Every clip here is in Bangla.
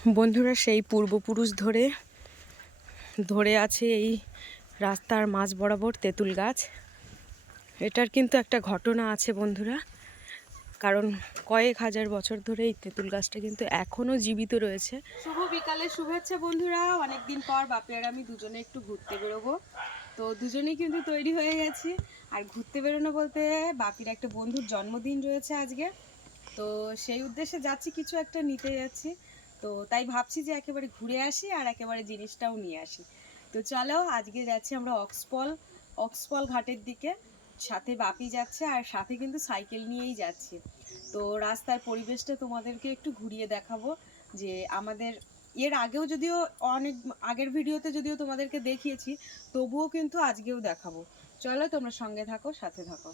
বন্ধুরা সেই পূর্বপুরুষ ধরে ধরে আছে এই রাস্তার মাঝ বরাবর তেঁতুল গাছ। এটার কিন্তু একটা ঘটনা আছে বন্ধুরা, কারণ কয়েক হাজার বছর ধরে এই তেঁতুল গাছটা কিন্তু এখনও জীবিত রয়েছে। শুভ বিকালের শুভেচ্ছা বন্ধুরা। অনেকদিন পর বাপি আর আমি দুজনে একটু ঘুরতে বেরোবো, তো দুজনেই কিন্তু তৈরি হয়ে গেছি। আর ঘুরতে বেরোনো বলতে বাপির একটা বন্ধুর জন্মদিন রয়েছে আজকে, তো সেই উদ্দেশ্যে যাচ্ছি, কিছু একটা নিতে যাচ্ছি। তো তাই ভাবছি যে একেবারে ঘুরে আসি আর একেবারে জিনিসটাও নিয়ে আসি। তো চলো আজকে যাচ্ছি আমরা অক্সফল ঘাটের দিকে। সাথে বাপি যাচ্ছে আর সাথে কিন্তু সাইকেল নিয়েই যাচ্ছি। তো রাস্তার পরিবেশটা তোমাদেরকে একটু ঘুরিয়ে দেখাবো, যে আমাদের এর আগেও যদিও অনেক আগের ভিডিওতে যদিও তোমাদেরকে দেখিয়েছি, তবুও কিন্তু আজকেও দেখাবো। চলো তোমরা সঙ্গে থাকো, সাথে থাকো।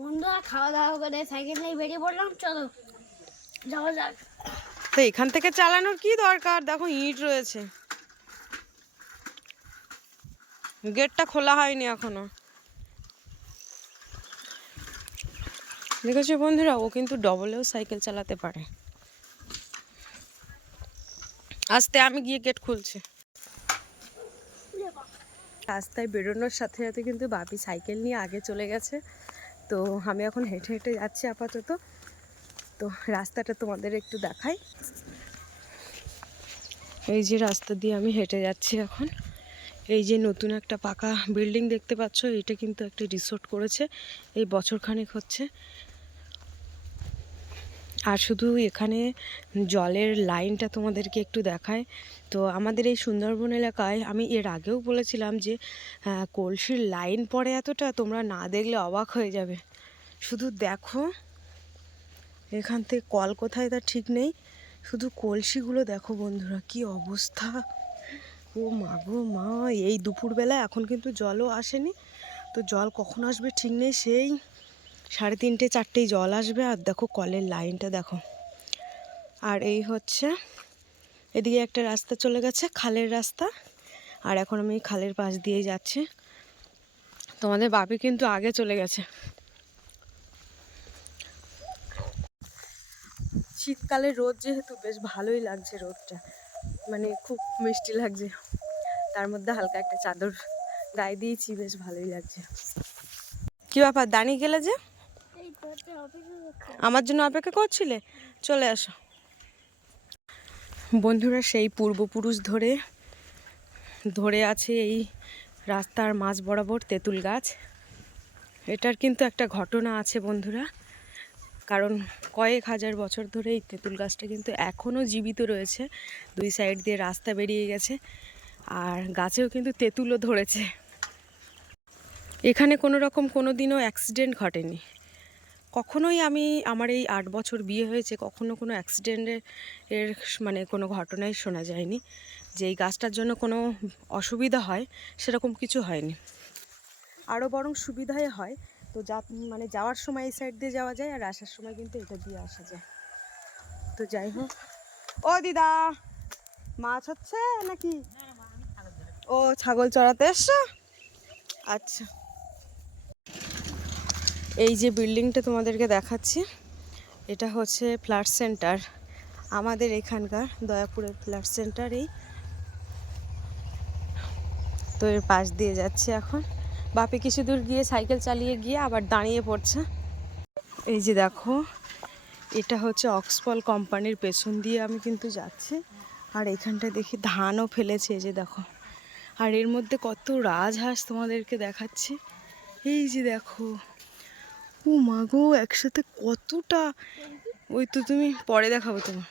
বন্ধুরা খাওয়া দাওয়া করে সাইকেল নিয়ে বেরিয়ে পড়লাম, চলো যাওয়া যাক। তো এখান থেকে চালানোর কি দরকার, দেখো ইট রয়েছে, গেটটা খোলা হয়নি এখনো। দেখেছো বন্ধুরা, ও কিন্তু ডবলেও সাইকেল চালাতে পারে। আস্তে, আমি গিয়ে গেট খুলছি। রাস্তায় বেরোনোর সাথে সাথে কিন্তু বাপি সাইকেল নিয়ে আগে চলে গেছে, তো আমি এখন হেঁটে হেঁটে যাচ্ছি আপাতত। তো রাস্তাটা তোমাদের একটু দেখাই। এই যে রাস্তা দিয়ে আমি হেঁটে যাচ্ছি এখন। এই যে নতুন একটা পাকা বিল্ডিং দেখতে পাচ্ছ, এটা কিন্তু একটা রিসোর্ট করেছে, এই বছরখানেক হচ্ছে। আর শুধু এখানে জলের লাইনটা তোমাদেরকে একটু দেখায়। তো আমাদের এই সুন্দরবন এলাকায় আমি এর আগেও বলেছিলাম যে কলসির লাইন পড়ে এতটা, তোমরা না দেখলে অবাক হয়ে যাবে। শুধু দেখো এখান থেকে কল কোথায় তা ঠিক নেই, শুধু কলসিগুলো দেখো বন্ধুরা, কি অবস্থা। ও মা গো মা, এই দুপুরবেলা এখন কিন্তু জলও আসেনি, তো জল কখন আসবে ঠিক নেই, সেই 3:30 4টেই জল আসবে। আর দেখো কলের লাইনটা দেখো। আর এই হচ্ছে এদিকে একটা রাস্তা চলে গেছে, খালের রাস্তা, আর এখন আমি খালের পাশ দিয়ে যাচ্ছি। তোমাদের বাপি কিন্তু আগে চলে গেছে। শীতকালে রোদ যেহেতু বেশ ভালোই লাগছে, রোদটা মানে খুব মিষ্টি লাগছে, তার মধ্যে হালকা একটা চাদর গায়ে দিয়েছি, বেশ ভালোই লাগছে। কি ব্যাপার দাঁড়িয়ে গেলে যে? আমার জন্য অপেক্ষা করছিলে? চলে আসো বন্ধুরা, সেই পূর্বপুরুষ ধরে ধরে আছে এই রাস্তার মাঝ বরাবর তেঁতুল গাছ। এটার কিন্তু একটা ঘটনা আছে বন্ধুরা, কারণ কয়েক হাজার বছর ধরে এই তেঁতুল গাছটা কিন্তু এখনও জীবিত রয়েছে। দুই সাইড দিয়ে রাস্তা বেরিয়ে গেছে, আর গাছেও কিন্তু তেঁতুলও ধরেছে। এখানে কোনো রকম কোনো দিনও অ্যাক্সিডেন্ট ঘটেনি কখনোই। আমি আমার এই 8 বছর বিয়ে হয়েছে, কখনো কোনো অ্যাক্সিডেন্টের মানে কোনো ঘটনাই শোনা যায়নি যে এই গাছটার জন্য কোনো অসুবিধা হয়, সেরকম কিছু হয়নি। আরও বরং সুবিধাই হয়। তো মানে যাওয়ার সময় এই সাইড দিয়ে যাওয়া যায়, আর আসার সময় কিন্তু এটা দিয়ে আসা যায়। তো যাই হোক, ও দিদা মাছ হচ্ছে নাকি? ও ছাগল চড়াতে এসছো? আচ্ছা, এই যে বিল্ডিংটা তোমাদেরকে দেখাচ্ছি, এটা হচ্ছে ফ্ল্যাট সেন্টার আমাদের এখানকার দয়াপুরের ফ্ল্যাট সেন্টার। এই তো এর পাশ দিয়ে যাচ্ছে এখন। বাপি কিছু দূর গিয়ে সাইকেল চালিয়ে গিয়ে আবার দাঁড়িয়ে পড়ছে। এই যে দেখো, এটা হচ্ছে অক্সফল কোম্পানির পেছন দিয়ে আমি কিন্তু যাচ্ছি। আর এখানটায় দেখি ধানও ফেলেছে, এই যে দেখো। আর এর মধ্যে কত রাজহাঁস তোমাদেরকে দেখাচ্ছি, এই যে দেখো। ও মা গো, একসাথে কতটা, ওই তো তুমি পরে দেখাবো তোমার।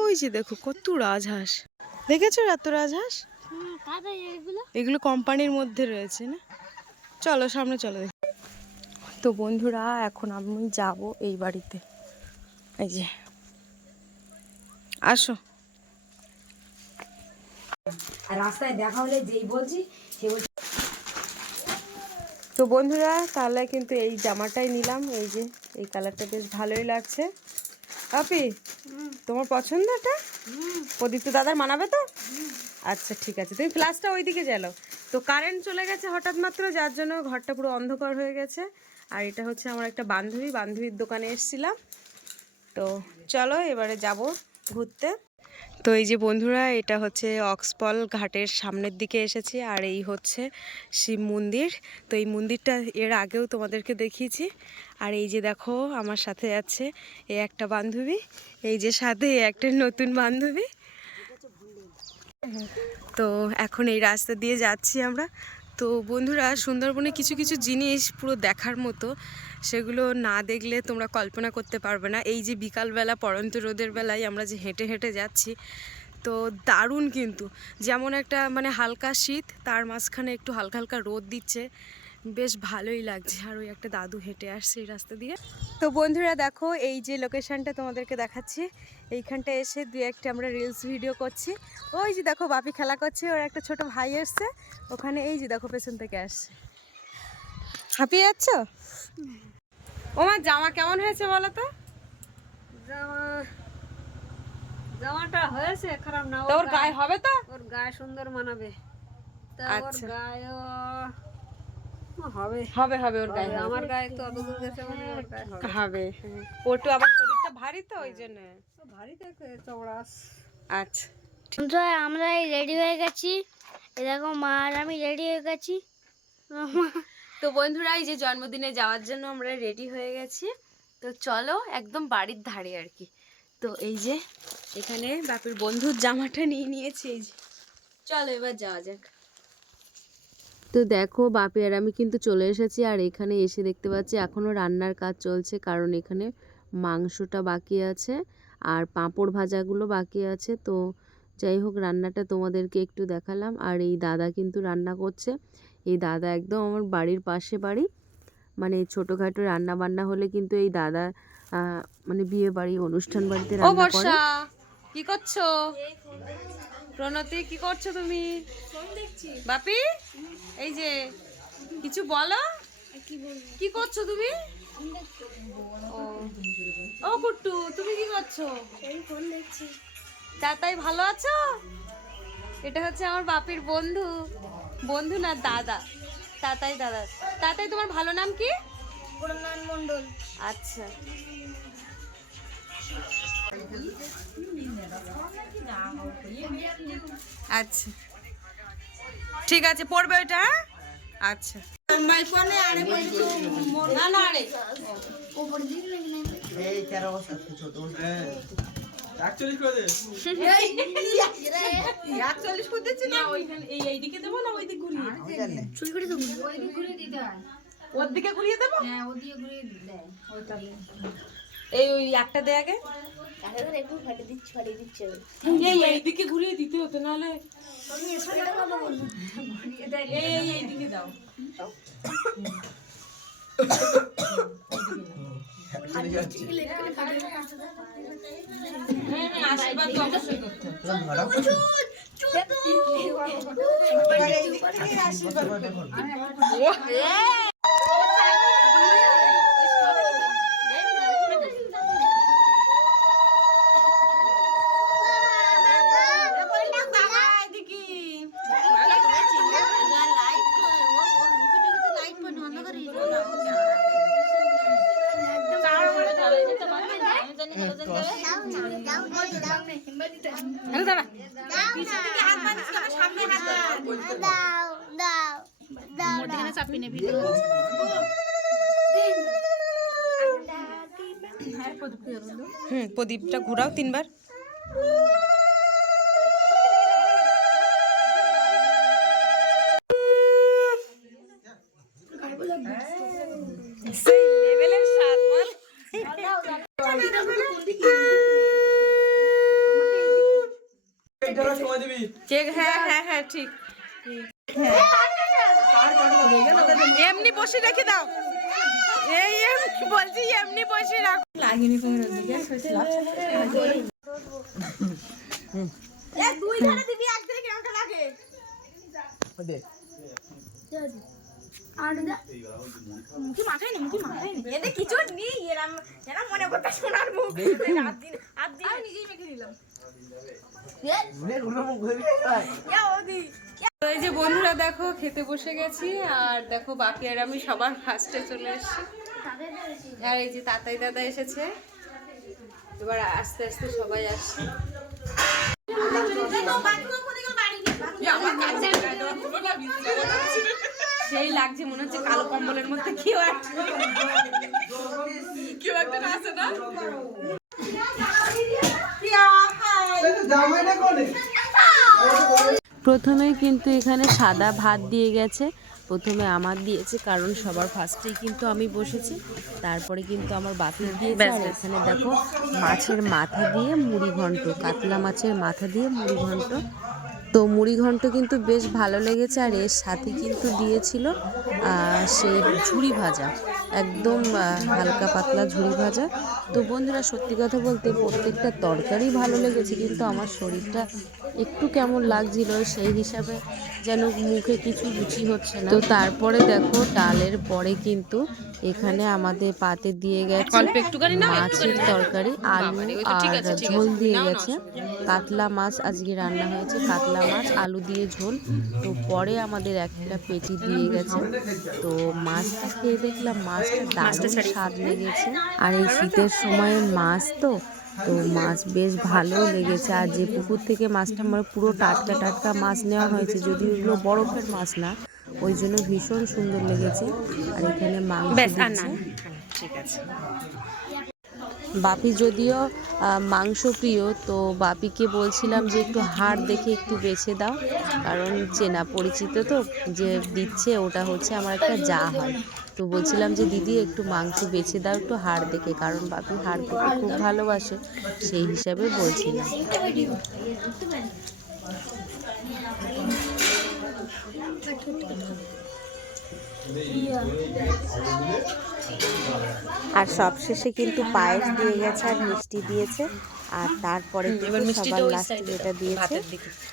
ওই যে দেখো কত রাজহাঁস, দেখেছো এত রাজহাঁস? এগুলো কোম্পানির মধ্যে রয়েছে না। চলো সামনে চলো দেখি। তো বন্ধুরা এখন আমি যাব এই বাড়িতে, এই যে আসো। রাস্তায় দেখা হলে যেই বলছি সে বলছে। তো বন্ধুরা তাহলে কিন্তু এই জামাটাই নিলাম, এই যে এই কালারটা বেশ ভালোই লাগছে। আপি তোমার পছন্দ এটা? প্রদীপ্ত দাদার মানাবে তো? আচ্ছা ঠিক আছে, তুমি ফ্ল্যাশটা ওইদিকে জ্বালো। তো কারেন্ট চলে গেছে হঠাৎ মাত্র, যার জন্য ঘরটা পুরো অন্ধকার হয়ে গেছে। আর এটা হচ্ছে আমার একটা বান্ধবীর দোকানে এসেছিলাম। তো চলো এবারে যাব ঘুরতে। তো এই যে বন্ধুরা, এটা হচ্ছে অক্সফল ঘাটের সামনের দিকে এসেছি, আর এই হচ্ছে শিব মন্দির। তো এই মন্দিরটা এর আগেও তোমাদেরকে দেখিয়েছি। আর এই যে দেখো আমার সাথে আছে এই একটা বান্ধবী, এই যে সাথে একটা নতুন বান্ধবী। তো এখন এই রাস্তা দিয়ে যাচ্ছি আমরা। তো বন্ধুরা, সুন্দরবনে কিছু কিছু জিনিস পুরো দেখার মতো, সেগুলো না দেখলে তোমরা কল্পনা করতে পারবে না। এই যে বিকালবেলা পড়ন্ত রোদের বেলায় আমরা যে হেঁটে হেঁটে যাচ্ছি, তো দারুণ কিন্তু, যেমন একটা মানে হালকা শীত, তার মাঝখানে একটু হালকা হালকা রোদ দিচ্ছে, বেশ ভালোই লাগছে। আর ওই একটা দাদু হেঁটে আসছে এই রাস্তা দিয়ে। তো বন্ধুরা দেখো, এই যে লোকেশনটা তোমাদেরকে দেখাচ্ছি, এইখানটা এসে দু একটা আমরা রিলস ভিডিও করছি। ওই যে দেখো বাপি খেলা করছে, ওর একটা ছোট ভাই এসছে ওখানে, এই যে দেখো পেছন থেকে আসছে। হাঁপিয়ে যাচ্ছ? ওমা জামা কেমন হয়েছে বলো তো? জামাটা হয়েছে খারাপ না, তোর গায়ে হবে তো? ওর গায়ে সুন্দর মানাবে। তা ওর আচ্ছা। গায়েও হবে হবে হবে, ওর গায়ে হবে। আমার গায়ে তো অত দূর গেছে মানে ওর গায়ে হবে। হবে, ওটু আবার শরীরটা ভারী তো ওই জন্য। ভারী দেখে চওড়াস। আচ্ছা, বন্ধুরা, আমরা রেডি হয়ে গেছি। এই দেখো মা আর আমি রেডি হয়ে গেছি। তো বন্ধুরা, এই যে জন্মদিনে যাওয়ার জন্য আমরা রেডি হয়ে গেছি। তো চলো, একদম বাড়ির ধারে আর কি। তো এই যে এখানে বাপের বন্ধুর জামাটা নিয়ে নিয়েছি, এই যে চলো এবার যাওয়া যাক। তো দেখো বাপি আর আমি কিন্তু চলে এসেছি, আর এখানে এসে দেখতে পাচ্ছি এখনও রান্নার কাজ চলছে, কারণ এখানে মাংসটা বাকি আছে আর পাঁপড় ভাজাগুলো বাকি আছে। তো যাই হোক, রান্নাটা তোমাদেরকে একটু দেখালাম। আর এই দাদা কিন্তু রান্না করছে। এই দাদা একদম আমার বাড়ির পাশে বাড়ি, মানে ছোটোখাটো রান্না বান্না হলে কিন্তু এই দাদা মানে বিয়ে বাড়ি অনুষ্ঠান বাড়িতে রান্না করে। কি করছো প্রণতি? কি করছো তুমি? বাপি এই যে কিছু বলো, কি করছো তুমি? ও কুট্টু, তুমি কি করছো? তাতাই ভালো আছো? এটা হচ্ছে আমার বাপির বন্ধু, বন্ধু না দাদা, তাতাই দাদা। তাতাই তোমার ভালো নাম কি? মন্ডল। আচ্ছা, আচ্ছা ঠিক আছে, পড়বে ওইটা। আচ্ছা, না না আরে এইদিকে দেবো না ওইদিকে ঘুরিয়ে? ওর দিকে ঘুরিয়ে দেবো। এই ওই একটা দে আগে, এইদিকে ঘুরিয়ে দিতে হতো, নাহলে এইদিকে দাও। আশীর্বাদ তো অবশ্যই করতে হবে। প্রদীপটা ঘোরাও 3 বার। সেই লেভেলের স্বাদ বল। হ্যাঁ হ্যাঁ হ্যাঁ ঠিক, এমনি বসে রেখে দাও। এই বলছি এমনি বসে রাখো। লাগিনি তোমার দিকে দুই ধারে দিবি, একদিকে কেমন লাগে? মুখে মাখাই নি, মুখে মাখাই নি, এতে কিছু নেই। এরম এরম মনে করতে শোনার মুখ আমি নিজেই মেখে দিলাম। তো এই যে বন্ধুরা দেখো, খেতে বসে গেছি, আর দেখো বাকি আর আমি সবার ফার্স্টে চলে এসেছি। আর এই যে তাতাই দাদা এসেছে, এবার আস্তে আস্তে সবাই আসছে। সেই লাগছে মনে হচ্ছে কালো কম্বলের মধ্যে কেউ একটা আছে না। প্রথমেই কিন্তু এখানে সাদা ভাত দিয়ে গেছে, প্রথমে আমার দিয়েছে কারণ সবার ফার্স্টেই কিন্তু আমি বসেছি, তারপরে কিন্তু আমার বাপি দিয়েছে। আর এখানে দেখো মাছের মাথা দিয়ে মুড়ি ঘন্ট, কাতলা মাছের মাথা দিয়ে মুড়ি ঘন্ট। তো মুড়ি ঘন্ট কিন্তু বেশ ভালো লেগেছে। আর এর সাথে কিন্তু দিয়েছিল সেই ঝুড়ি ভাজা, একদম হালকা পাতলা ঝুড়ি ভাজা। তো বন্ধুরা সত্যি কথা বলতে প্রত্যেকটা তরকারি ভালো লেগেছে, কিন্তু আমার শরীরটা একটু কেমন লাগছিল, সেই হিসাবে যেন মুখে কিছু রুচি হচ্ছে না। তো তারপরে দেখো ডালের পরে কিন্তু এখানে আমাদের পাতে দিয়ে গেছে মাছের তরকারি, আলু আর ঝোল দিয়ে গেছে। কাতলা মাছ আজকে রান্না হয়েছে, কাতলা মাছ আলু দিয়ে ঝোল। তো পরে আমাদের একটা পেটি দিয়ে গেছে। তো মাছটা খেয়ে দেখলাম মাছটা দারুণ স্বাদ লেগেছে। আর এই শীতের সময়ে মাছ তো মাছ বেশ ভালো লেগেছে। আর যে পুকুর থেকে মাছটা আমার পুরো টাটকা টাটকা মাছ নেওয়া হয়েছে, যদিও এগুলো বরফের মাছ না, ওই জন্য ভীষণ সুন্দর লেগেছে। আর এখানে মাংস দিচ্ছে। ঠিক আছে। বাপি যদিও মাংস প্রিয়, তো বাপিকে বলছিলাম যে একটু হাড় দেখে একটু বেছে দাও, কারণ চেনা পরিচিত তো যে দিচ্ছে, ওটা হচ্ছে আমার একটা যা হয়। তো বলছিলাম যে দিদি একটু মাংস বেছে দাও একটু হাড় দেখে, কারণ বাপি হাড় খেতে খুব ভালোবাসে, সেই হিসাবে বলছিলাম। আর সবশেষে কিন্তু পায়েস দিয়ে গেছে আর মিষ্টি দিয়েছে। আর তারপরে কিন্তু সবার লাস্টে যেটা দিয়েছে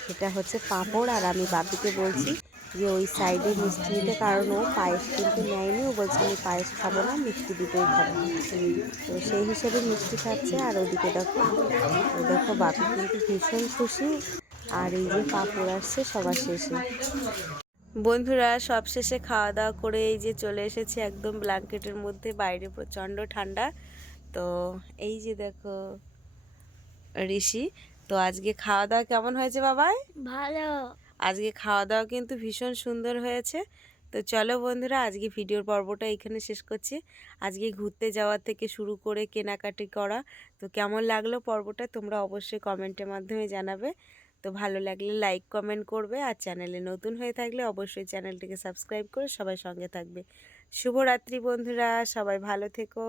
সেটা হচ্ছে পাঁপড়। আর আমি বাপিকে বলছি যে ওই সাইডে মিষ্টি নিতে, কারণ ও পায়েস কিন্তু নেয়নি, ও বলছে আমি পায়েস খাবো না, মিষ্টি দিতেই খাবো। তো সেই হিসেবে মিষ্টি খাচ্ছে। আর ওদিকে দেখো বাপি কিন্তু ভীষণ খুশি। আর এই যে পাঁপড় আসছে সবার শেষে। বন্ধুরা সবশেষে খাওয়া দাওয়া করে এই যে চলে এসেছি একদম ব্ল্যাঙ্কেটের মধ্যে, বাইরে প্রচণ্ড ঠান্ডা। তো এই যে দেখো ঋষি। তো আজকে খাওয়া দাওয়া কেমন হয়েছে বাবাই? ভালো। আজকে খাওয়া দাওয়া কিন্তু ভীষণ সুন্দর হয়েছে। তো চলো বন্ধুরা আজকে ভিডিওর পর্বটা এখানে শেষ করছি। আজকে ঘুরতে যাওয়া থেকে শুরু করে কেনাকাটি করা, তো কেমন লাগলো পর্বটা তোমরা অবশ্যই কমেন্টের মাধ্যমে জানাবে। তো ভালো লাগলে লাইক কমেন্ট করবে, আর চ্যানেলে নতুন হয়ে থাকলে অবশ্যই চ্যানেলটিকে সাবস্ক্রাইব করে সবাই সঙ্গে থাকবে। শুভরাত্রি বন্ধুরা, সবাই ভালো থেকো।